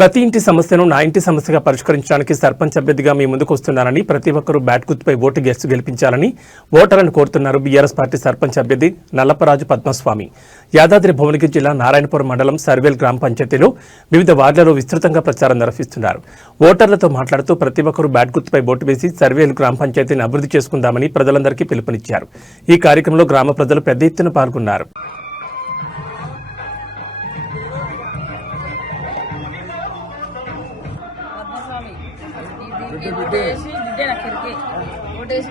ప్రతి ఇంటి సమస్యను నా ఇంటి సమస్యగా పరిష్కరించడానికి సర్పంచ్ అభ్యర్థిగా మీ ముందుకు వస్తున్నానని ప్రతి ఒక్కరూ బ్యాట్ గుర్తుపై ఓటు వేసి గెలిపించాలని ఓటర్లను కోరుతున్నారు బీఆర్ఎస్ పార్టీ సర్పంచ్ అభ్యర్థి నల్లపరాజు పద్మస్వామి. యాదాద్రి భువనగిరి జిల్లా నారాయణపురం మండలం సర్వేల్ గ్రామ పంచాయతీలో వివిధ వార్డులలో విస్తృతంగా ప్రచారం నిర్వహిస్తున్నారు. ఓటర్లతో మాట్లాడుతూ ప్రతి ఒక్కరూ బ్యాట్ గుర్తుపై ఓటు వేసి సర్వేల్ గ్రామ పంచాయతీని అభివృద్ధి చేసుకుందామని ప్రజలందరికీ పిలుపునిచ్చారు. ఈ కార్యక్రమంలో గ్రామ ప్రజలు పెద్ద ఎత్తున పాల్గొన్నారు. ఓటేసి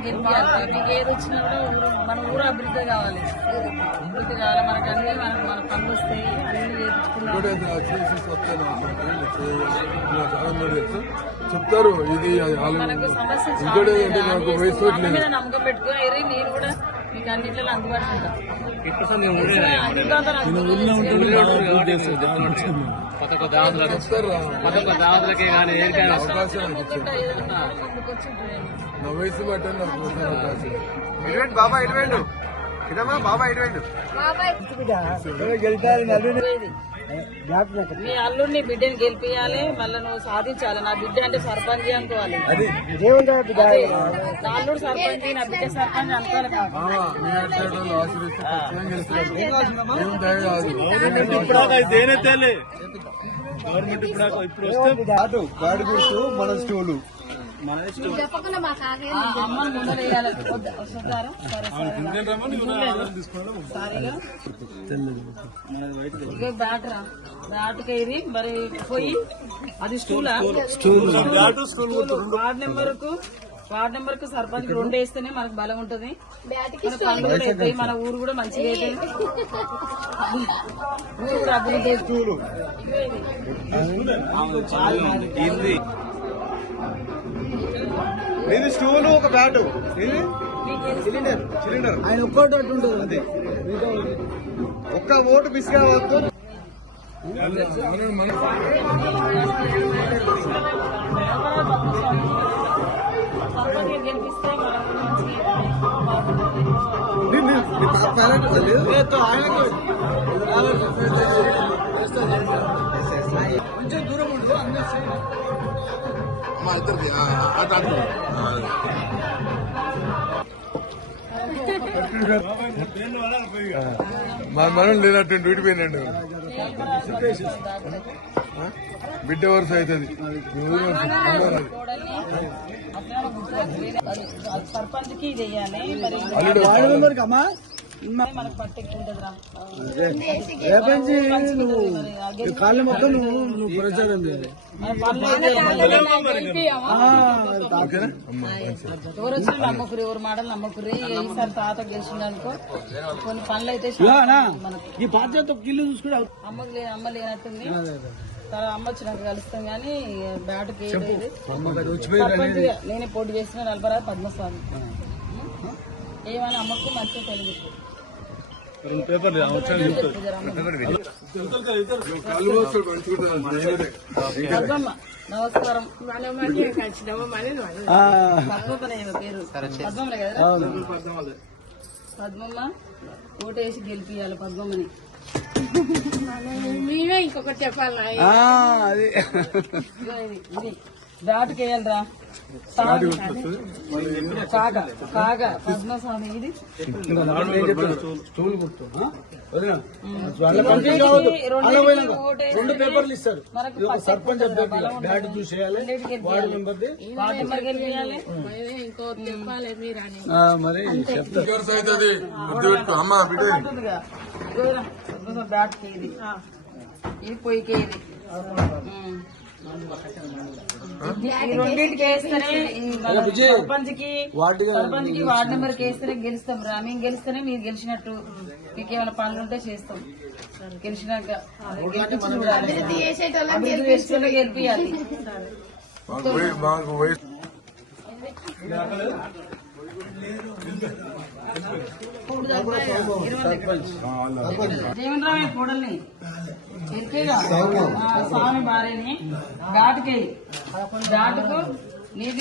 గెలిపించాలి. మీకు ఏది వచ్చినా కూడా మన ఊరు అభివృద్ధి కావాలి. మనకు అన్ని మన పనులు వస్తాయి, అన్ని చెప్తారు. ఇది మనకు సమస్య నమ్మకం పెట్టుకుని నేను కూడా మీకు అన్నింటిలో అందుబాటులో ఉంటాను. వయసు బట్టి మీ అల్లుడిని బిడ్డని గెలిపియాలి, మళ్ళీ నువ్వు సాధించాలి. నా బిడ్డ అంటే సర్పంచ్ అనుకోవాలి. నా అల్లుడు సర్పంచ్, నా బిడ్డ సర్పంచ్ అనుకోవాలి. మన స్టోలు అమ్మని ముందర వేయాలి. బ్యాట్కేది మరి పోయి అది స్టూలా వార్డ్ నెంబర్ కు సర్పంచ్ 2 వేస్తేనే మనకు బలం ఉంటుంది. మన పనులు కూడా అవుతాయి, మన ఊరు కూడా మంచిగా అవుతుంది. ఊరు కూడా అభివృద్ధి ఇది స్టూలు, ఒక బ్యాటు, సిలిండర్ ఆయన ఒక్కటి ఉంటుంది. అంతే, ఒక్క ఓటు మిస్ కావద్దు. గెలిపిస్తే కొంచెం దూరం ఉండదు. మనం లేనట్టు విడిపోయినండి. బిడ్డ వరుస అవుతుంది. సర్పంచ్ కి చెయ్యాలి. మనకు పట్టెక్కుంటదిరా కాళ్ళ మొత్తం నువ్వు ప్రచారం చేయాలి. ఎవరు వచ్చినా నమ్మకురి, ఎవరు మాటలు నమ్మకురి. ఈసారి తాత గెలిచిందనుకో కొన్ని పనులు అయితే ఈ బాధ్యత కిల్లు చూసుకుంటే అమ్మ లేనట్టుంది. అమ్మ వచ్చినాక కలుస్తాం కానీ బ్యాటుకి నేనే పోటీ చేసిన నలభరాజు పద్మస్వామి. ఏమైనా అమ్మకు మంచిగా తెలుగు నమస్కారం. పేరు పద్మమ్మలే కదా. పద్మమ్మ ఓటేసి గెలిపియాలి పద్మమ్మని. మేమే ఇంకొకటి చెప్పాలి. బ్యాటుకి వేయాలరా కాగా పద్మస్వామి. ఇది రెండు పేపర్లు ఇస్తారు. సర్పంచ్ బ్యాట్ చూసేయాలి, వార్డు మెంబర్ది. మరి బ్యాట్కి ఇది పొయ్యికి రెండింటికి వేస్తేనే సర్పంచ్కి వార్డు నెంబర్కి వేస్తేనే గెలుస్తాం రా. మేము గెలిస్తేనే మీరు గెలిచినట్టు. మీకు ఏమైనా పనులు ఉంటే చేస్తాం. గెలిచినాక అభివృద్ధి చేసుకుని గెలిపియాలి. జీవన్ రావు కూడల్ని స్వామి భార్యని ఘాటుకి ఘాటుకు